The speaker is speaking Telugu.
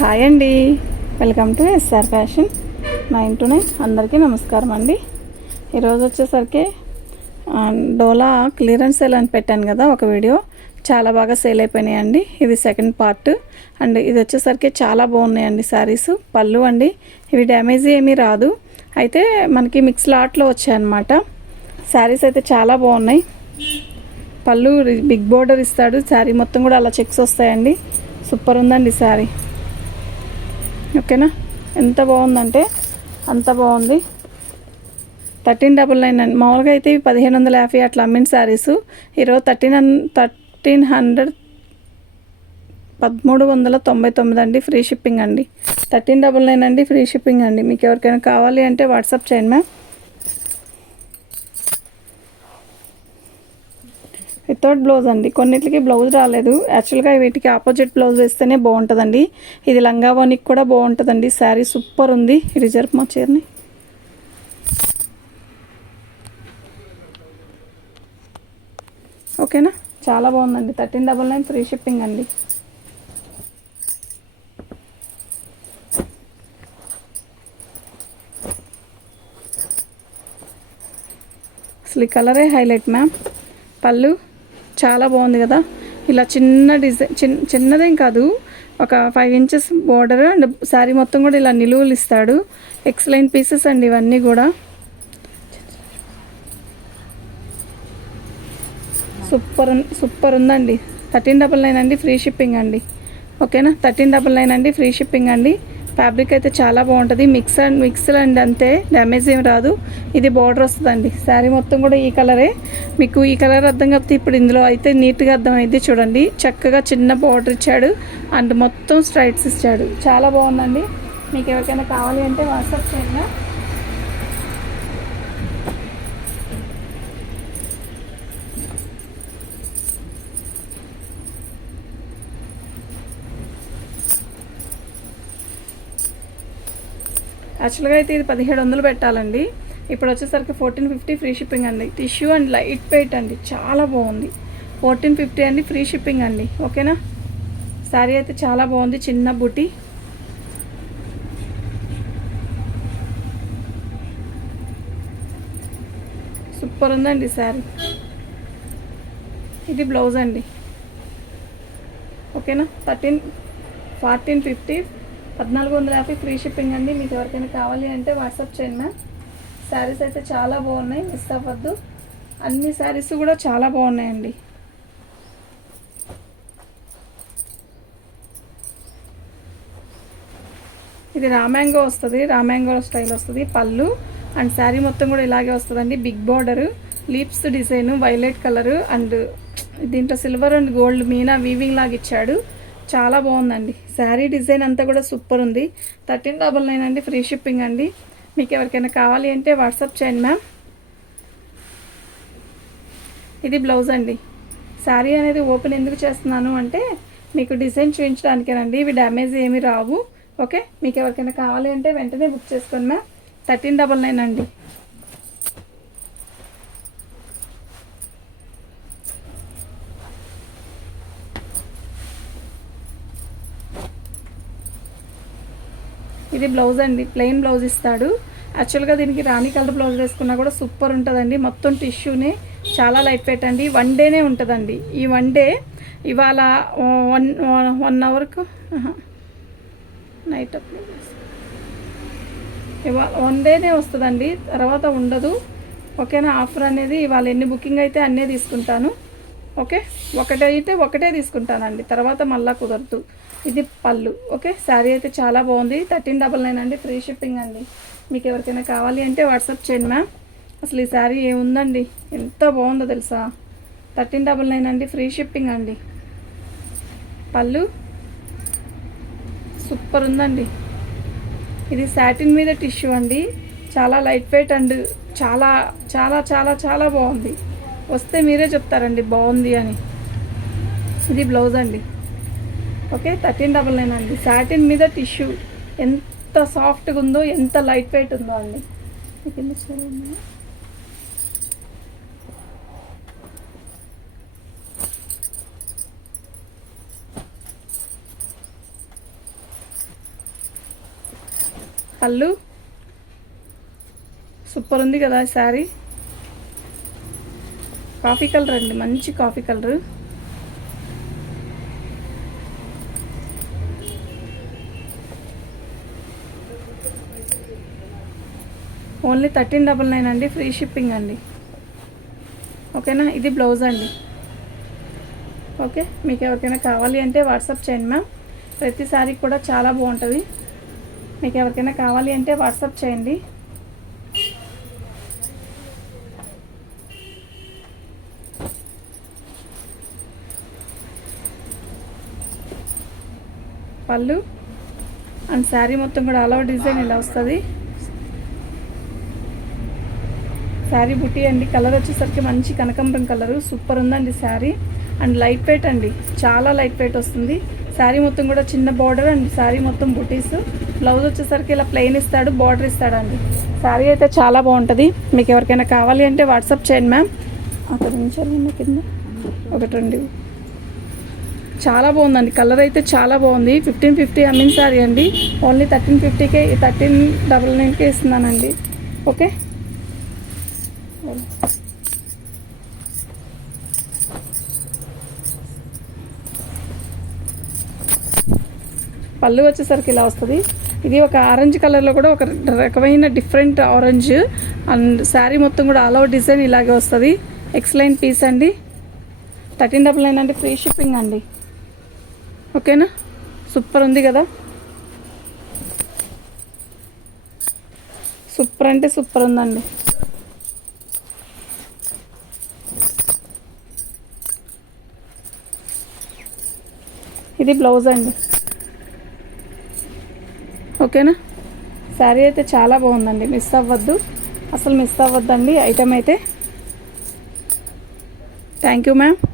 హాయ్ అండి. Welcome to SR fashion. Nine to nine అందరికీ నమస్కారం అండి. ఈరోజు వచ్చేసరికి డోలా క్లియరెన్స్ సేల్ అని పెట్టాను కదా ఒక వీడియో. చాలా బాగా సేల్ అయిపోయినాయండి ఇది సెకండ్ పార్ట్. అండ్ ఇది వచ్చేసరికి చాలా బాగున్నాయండి శారీస్. పళ్ళు అండి. ఇవి డ్యామేజ్ ఏమీ రాదు. అయితే మనకి మిక్స్ లాట్లో వచ్చాయన్నమాట. శారీస్ అయితే చాలా బాగున్నాయి. పళ్ళు బిగ్ బోర్డర్ ఇస్తాడు. శారీ మొత్తం కూడా అలా చెక్స్ వస్తాయండి. సూపర్ ఉందండి శారీ. ఓకేనా? ఎంత బాగుందంటే అంత బాగుంది. థర్టీన్ డబల్ నైన్ అండి. మామూలుగా అయితే ఇవి పదిహేను వందల యాభై అట్లా అమ్మిన శారీస్ ఈరోజు థర్టీన్ హన్ థర్టీన్ హండ్రెడ్ పదమూడు వందల తొంభై తొమ్మిది అండి. ఫ్రీ షిప్పింగ్ అండి. థర్టీన్ డబల్ నైన్ అండి. ఫ్రీ షిప్పింగ్ అండి. మీకు ఎవరికైనా కావాలి అంటే వాట్సాప్ చేయండి మ్యామ్. వితౌట్ బ్లౌజ్ అండి. కొన్నిటికి బ్లౌజ్ రాలేదు. యాక్చువల్గా వీటికి ఆపోజిట్ బ్లౌజ్ వేస్తేనే బాగుంటుందండి. ఇది లంగావానికి కూడా బాగుంటుందండి. శారీ సూపర్ ఉంది. రిజర్వ్ మా చీరని. ఓకేనా? చాలా బాగుందండి. Thirteen double nine free shipping అండి. అసలు ఈ కలరే హైలైట్ మ్యామ్. పళ్ళు చాలా బాగుంది కదా. ఇలా చిన్న డిజైన్ చిన్న చిన్నదేం కాదు. ఒక five inches border and sari మొత్తం కూడా ఇలా నిలువలు ఇస్తాడు. ఎక్సలైన్ పీసెస్ అండి ఇవన్నీ కూడా. సూపర్ సూపర్ ఉందండి. థర్టీన్ డబల్ నైన్ అండి ఫ్రీ షిప్పింగ్ అండి. ఓకేనా థర్టీన్ డబల్ నైన్ అండి ఫ్రీ షిప్పింగ్ అండి. ఫ్యాబ్రిక్ అయితే చాలా బాగుంటుంది. మిక్స్ అండ్ మిక్స్ అండి అంతే డ్యామేజ్ ఏం రాదు. ఇది బార్డర్ వస్తుందండి. శారీ మొత్తం కూడా ఈ కలరే. మీకు ఈ కలర్ అర్థం కాకపోతే ఇప్పుడు ఇందులో అయితే నీట్గా అర్థమైంది చూడండి. చక్కగా చిన్న బార్డర్ ఇచ్చాడు. అండ్ మొత్తం స్ట్రైట్స్ ఇచ్చాడు. చాలా బాగుందండి. మీకు ఎవరికైనా కావాలి అంటే వాట్సాప్ చేయండి. యాక్చువల్గా అయితే ఇది పదిహేడు వందలు పెట్టాలండి. ఇప్పుడు వచ్చేసరికి ఫోర్టీన్ ఫిఫ్టీ ఫ్రీ షిప్పింగ్ అండి. టిష్యూ అండ్ లైట్ వెయిట్ అండి. చాలా బాగుంది. ఫోర్టీన్ ఫిఫ్టీ అండి ఫ్రీ షిప్పింగ్ అండి. ఓకేనా? శారీ అయితే చాలా బాగుంది. చిన్న బుటీ. సూపర్ ఉందండి శారీ ఇది బ్లౌజ్ అండి. ఓకేనా? థర్టీన్ ఫార్టీన్ ఫిఫ్టీ పద్నాలుగు వందల యాభై ఫ్రీ షిప్పింగ్ అండి. మీకు ఎవరికైనా కావాలి అంటే వాట్సాప్ చేయండి మ్యామ్. శారీస్ అయితే చాలా బాగున్నాయి. మిస్ అవ్వద్దు. అన్ని శారీస్ కూడా చాలా బాగున్నాయండి. ఇది రామ్యాంగో వస్తుంది. రామ్యాంగో స్టైల్ వస్తుంది. పళ్ళు అండ్ శారీ మొత్తం కూడా ఇలాగే వస్తుందండి. Big border leaps design violet colour and దీంట్లో silver and gold meena weaving లాగా ఇచ్చాడు. చాలా బాగుందండి. శారీ డిజైన్ అంతా కూడా సూపర్ ఉంది. థర్టీన్ డబల్ నైన్ అండి ఫ్రీ షిప్పింగ్ అండి. మీకు ఎవరికైనా కావాలి అంటే వాట్సాప్ చేయండి మ్యామ్. ఇది బ్లౌజ్ అండి. శారీ అనేది ఓపెన్ ఎందుకు చేస్తున్నాను అంటే మీకు డిజైన్ చూపించడానికేనండి ఇవి డ్యామేజ్ ఏమి రావు. ఓకే? మీకు ఎవరికైనా కావాలి అంటే వెంటనే బుక్ చేసుకోండి మ్యామ్. థర్టీన్ డబల్ నైన్ అండి. ఇది బ్లౌజ్ అండి ప్లెయిన్ బ్లౌజ్ ఇస్తాడు. యాక్చువల్గా దీనికి రాణి కలర్ బ్లౌజ్ వేసుకున్నా కూడా సూపర్ ఉంటుందండి. మొత్తం టిష్యూనే చాలా లైట్ వెయిట్ అండి. వన్ డేనే ఉంటుందండి. ఈ వన్ డే ఇవాళ వన్ వన్ అవర్కు నైట్ ఇవాళ వన్ డేనే వస్తుందండి. తర్వాత ఉండదు. ఓకేనా? ఆఫర్ అనేది ఇవాళ ఎన్ని బుకింగ్ అయితే అన్నీ తీసుకుంటాను. ఓకే? ఒకటే అయితే ఒకటే తీసుకుంటానండి. తర్వాత మళ్ళీ కుదరదు. ఇది పళ్ళు. ఓకే? శారీ అయితే చాలా బాగుంది. థర్టీన్ డబల్ నైన్ అండి. ఫ్రీ షిప్పింగ్ అండి. మీకు ఎవరికైనా కావాలి అంటే వాట్సాప్ చేయండి మ్యామ్. అసలు ఈ శారీ ఏముందండి? ఎంత బాగుందో తెలుసా? థర్టీన్ డబల్ నైన్ అండి. ఫ్రీ షిప్పింగ్ అండి. పళ్ళు. సూపర్ ఉందండి. ఇది సాటిన్ మీద టిష్యూ అండి. చాలా లైట్ వెయిట్ అండ్ చాలా చాలా చాలా చాలా బాగుంది. వస్తే మీరే చెప్తారండి బాగుంది అని. ఇది బ్లౌజ్ అండి. ఓకే థర్టీన్ డబల్ నైన్ అండి. సాటిన్ మీద టిష్యూ. ఎంత సాఫ్ట్గా ఉందో ఎంత లైట్ వెయిట్ ఉందో అండి. హల్లు. పళ్ళు సూపర్ ఉంది కదా శారీ. కాఫీ కలర్ అండి మంచి coffee colour. Only thirteen double nine అండి ఫ్రీ షిప్పింగ్ అండి. ఓకేనా? ఇది బ్లౌజ్ అండి. ఓకే మీకు ఎవరికైనా కావాలి అంటే వాట్సాప్ చేయండి మ్యామ్. ప్రతిసారి కూడా చాలా బాగుంటుంది. మీకు ఎవరికైనా కావాలి అంటే వాట్సాప్ చేయండి. పళ్ళు అండ్ శారీ మొత్తం కూడా అలవ డిజైన్ ఇలా వస్తుంది. శారీ బుట్టి అండి. కలర్ వచ్చేసరికి మంచి కనకంబరం కలరు. సూపర్ ఉందండి శారీ. అండ్ లైట్ వెయిట్ అండి. చాలా లైట్ వెయిట్ వస్తుంది. శారీ మొత్తం కూడా చిన్న బార్డర్ అండ్ శారీ మొత్తం బుటీస్. బ్లౌజ్ వచ్చేసరికి ఇలా ప్లెయిన్ ఇస్తాడు బార్డర్ ఇస్తాడండి. శారీ అయితే చాలా బాగుంటుంది. మీకు ఎవరికైనా కావాలి అంటే వాట్సాప్ చేయండి మ్యామ్. అక్కడ నిమిషాలు కింద. ఒకటి రెండు. చాలా బాగుందండి. కలర్ అయితే చాలా బాగుంది. ఫిఫ్టీన్ ఫిఫ్టీ అమ్మిన సారీ అండి. ఓన్లీ థర్టీన్ ఫిఫ్టీకే థర్టీన్ డబల్ నైన్కే ఇస్తున్నానండి. ఓకే? పళ్ళు వచ్చేసరికి ఇలా వస్తుంది. ఇది ఒక ఆరెంజ్ కలర్లో కూడా ఒక రకమైన డిఫరెంట్ ఆరెంజ్. అండ్ శారీ మొత్తం కూడా ఆల్ ఓవర్ డిజైన్ ఇలాగే వస్తుంది. ఎక్సలెంట్ పీస్ అండి. థర్టీన్ డబల్ నైన్ అంటే ఫ్రీ షిప్పింగ్ అండి. ఓకేనా? సూపర్ ఉంది కదా? సూపర్ అంటే సూపర్ ఉందండి. ఇది బ్లౌజ్ అండి. ఓకేనా? శారీ అయితే చాలా బాగుందండి. మిస్ అవ్వద్దు. అసలు మిస్ అవ్వద్దండి. ఐటమ్ అయితే. Thank you ma'am.